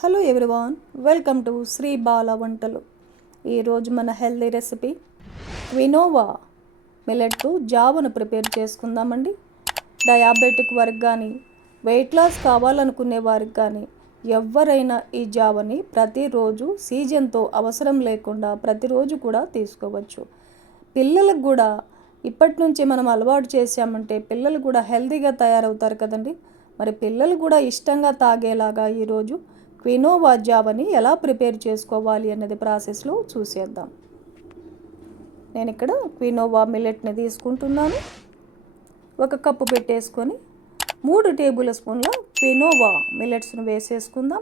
Hello everyone welcome to Sri Bala Vantalu ఈరోజు మన healthy recipe quinoa మిల్లెట్తో జావను ప్రిపేర్ చేసుకుందామండి. డయాబెటిక్ వారికి కానీ వెయిట్ లాస్ కావాలనుకునే వారికి కానీ ఎవరైనా ఈ జావని ప్రతిరోజు సీజన్తో అవసరం లేకుండా ప్రతిరోజు కూడా తీసుకోవచ్చు. పిల్లలకు కూడా ఇప్పటి నుంచి మనం అలవాటు చేసామంటే పిల్లలు కూడా హెల్తీగా తయారవుతారు కదండి. మరి పిల్లలు కూడా ఇష్టంగా తాగేలాగా ఈరోజు క్వినోవా జావని ఎలా ప్రిపేర్ చేసుకోవాలి అన్నది ప్రాసెస్లో చూసేద్దాం. నేను ఇక్కడ క్వినోవా మిల్లెట్ని తీసుకుంటున్నాను. ఒక కప్పు పెట్టేసుకొని మూడు టేబుల్ స్పూన్ల క్వినోవా మిల్లెట్స్ను వేసేసుకుందాం.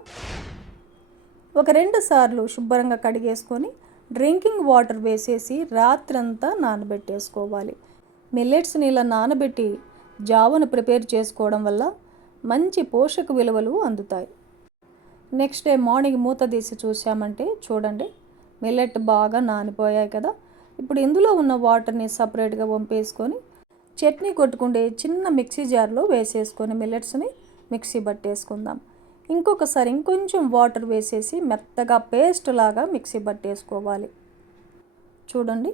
ఒక రెండు సార్లు శుభ్రంగా కడిగేసుకొని డ్రింకింగ్ వాటర్ వేసేసి రాత్రంతా నానబెట్టేసుకోవాలి. మిల్లెట్స్ని ఇలా నానబెట్టి జావను ప్రిపేర్ చేసుకోవడం వల్ల మంచి పోషక విలువలు అందుతాయి. నెక్స్ట్ డే మార్నింగ్ మూత తీసి చూసామంటే చూడండి మిల్లెట్ బాగా నానిపోయాయి కదా. ఇప్పుడు ఇందులో ఉన్న వాటర్ని సపరేట్గా వంపేసుకొని చట్నీ కొట్టుకుండే చిన్న మిక్సీ జార్లో వేసేసుకొని మిల్లెట్స్ని మిక్సీ పట్టేసుకుందాం ఇంకొకసారి ఇంకొంచెం వాటర్ వేసేసి మెత్తగా పేస్ట్ లాగా మిక్సీ పట్టేసుకోవాలి చూడండి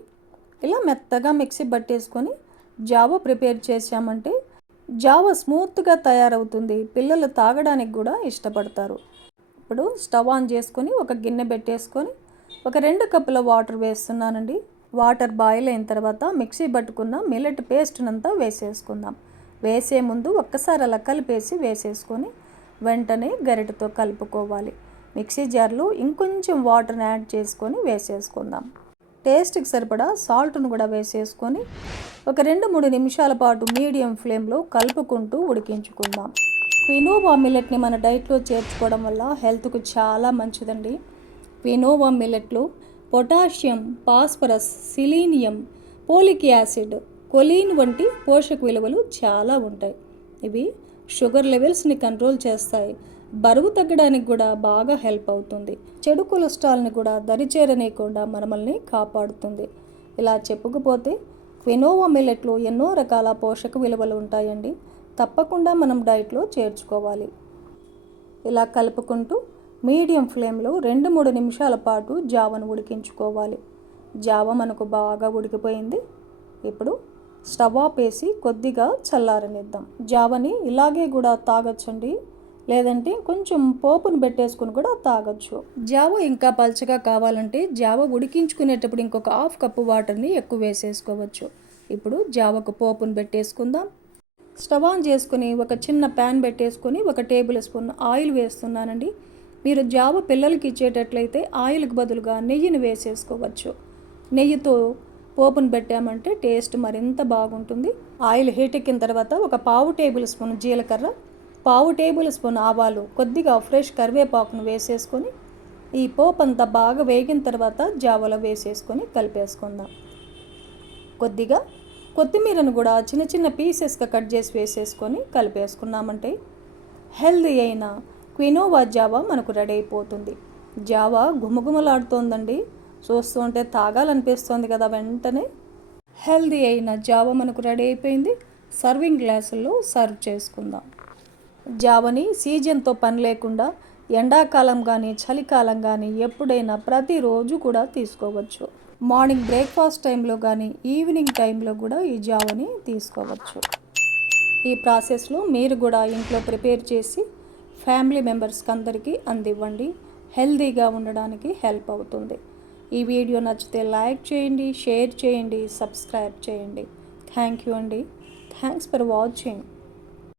ఇలా మెత్తగా మిక్సీ పట్టేసుకొని జావ ప్రిపేర్ చేసామంటే జావ స్మూత్గా తయారవుతుంది. పిల్లలు తాగడానికి కూడా ఇష్టపడతారు. ఇప్పుడు స్టవ్ ఆన్ చేసుకొని ఒక గిన్నె పెట్టేసుకొని ఒక రెండు కప్పుల వాటర్ వేస్తున్నానండి. వాటర్ బాయిల్ అయిన తర్వాత మిక్సీ పట్టుకున్న మిల్లెట్ పేస్ట్నంతా వేసేసుకుందాం. వేసే ముందు ఒక్కసారి అలా కలిపేసి వేసేసుకొని వెంటనే గరిటతో కలుపుకోవాలి. మిక్సీ జార్లో ఇంకొంచెం వాటర్ని యాడ్ చేసుకొని వేసేసుకుందాం. టేస్ట్కి సరిపడా సాల్ట్ను కూడా వేసేసుకొని ఒక రెండు మూడు నిమిషాల పాటు మీడియం ఫ్లేమ్లో కలుపుకుంటూ ఉడికించుకుందాం. క్వినోవా మిల్లెట్ని మన డైట్లో చేర్చుకోవడం వల్ల హెల్త్కు చాలా మంచిదండి. క్వినోవా మిల్లెట్లు potassium phosphorus selenium folic acid choline వంటి పోషక విలువలు చాలా ఉంటాయి. ఇవి షుగర్ లెవెల్స్ని కంట్రోల్ చేస్తాయి. బరువు తగ్గడానికి కూడా బాగా హెల్ప్ అవుతుంది. చెడు కొలెస్ట్రాల్ని కూడా దరిచేరనీయకుండా మనమల్ని కాపాడుతుంది. ఇలా చెప్పుకుపోతే క్వినోవా మిల్లెట్లో ఎన్నో రకాల పోషక విలువలు ఉంటాయండి. తప్పకుండా మనం డైట్లో చేర్చుకోవాలి. ఇలా కలుపుకుంటూ మీడియం ఫ్లేమ్లో రెండు మూడు నిమిషాల పాటు జావను ఉడికించుకోవాలి. జావ మనకు బాగా ఉడికిపోయింది. ఇప్పుడు స్టవ్ ఆఫ్ వేసి కొద్దిగా చల్లారనిద్దాం. జావని ఇలాగే కూడా తాగొచ్చండి. లేదంటే కొంచెం పోపును పెట్టేసుకుని కూడా తాగొచ్చు. జావ ఇంకా పల్చగా కావాలంటే జావ ఉడికించుకునేటప్పుడు ఇంకొక హాఫ్ కప్పు వాటర్ని ఎక్కువ వేసేసుకోవచ్చు. ఇప్పుడు జావకు పోపును పెట్టేసుకుందాం. స్టవ్ ఆన్ చేసుకుని ఒక చిన్న ప్యాన్ పెట్టేసుకొని ఒక టేబుల్ స్పూన్ ఆయిల్ వేస్తున్నానండి. మీరు జావ పిల్లలకి ఇచ్చేటట్లయితే ఆయిల్కి బదులుగా నెయ్యిని వేసేసుకోవచ్చు. నెయ్యితో పోపును పెట్టామంటే టేస్ట్ మరింత బాగుంటుంది. ఆయిల్ హీట్ ఎక్కిన తర్వాత ఒక పావు టేబుల్ స్పూన్ జీలకర్ర పావు టేబుల్ స్పూన్ ఆవాలు కొద్దిగా ఫ్రెష్ కరివేపాకును వేసేసుకొని ఈ పోపు అంతా బాగా వేగిన తర్వాత జావలో వేసేసుకొని కలిపేసుకుందాం. కొద్దిగా కొత్తిమీరను కూడా చిన్న చిన్న పీసెస్గా కట్ చేసి వేసేసుకొని కలిపేసుకున్నామంటే హెల్దీ అయిన క్వినోవా జావా మనకు రెడీ అయిపోతుంది. జావా గుమగుమలాడుతోందండి చూస్తూ ఉంటే తాగాలనిపిస్తోంది కదా వెంటనే. హెల్దీ అయిన జావా మనకు రెడీ అయిపోయింది. సర్వింగ్ గ్లాసుల్లో సర్వ్ చేసుకుందాం. జావని సీజన్తో పని లేకుండా ఎండాకాలం కానీ చలికాలం కానీ ఎప్పుడైనా ప్రతిరోజు కూడా తీసుకోవచ్చు. మార్నింగ్ బ్రేక్ఫాస్ట్ టైంలో కానీ ఈవినింగ్ టైంలో కూడా ఈ జావని తీసుకోవచ్చు. ఈ ప్రాసెస్లో మీరు కూడా ఇంట్లో ప్రిపేర్ చేసి ఫ్యామిలీ మెంబర్స్కి అందరికీ అందివ్వండి. హెల్తీగా ఉండడానికి హెల్ప్ అవుతుంది. ఈ వీడియో నచ్చితే లైక్ చేయండి షేర్ చేయండి సబ్స్క్రైబ్ చేయండి. థ్యాంక్ యూ అండి. Thanks for watching.